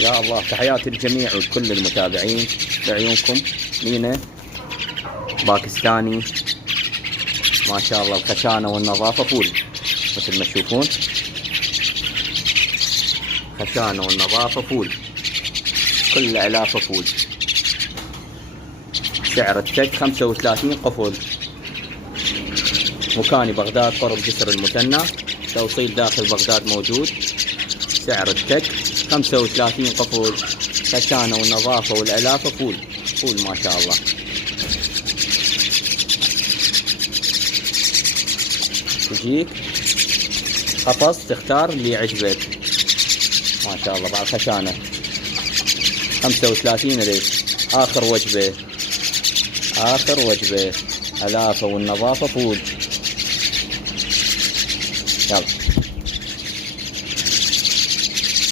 يا الله، تحياتي للجميع ولكل المتابعين. لعيونكم مينا باكستاني ما شاء الله، الخشانة والنظافة فول مثل ما تشوفون. خشانة والنظافة فول، كل علافة فول. سعر التك 35 قفل. مكاني بغداد قرب جسر المثنى، توصيل داخل بغداد موجود. سعر التك 35 قفل. خشانة والنظافة والعلافة فول فول ما شاء الله. تجيك قفص تختار اللي يعجبك ما شاء الله. بعد خشانة 35 ريال. آخر وجبة، آخر وجبة. علافة والنظافة فول. يلا.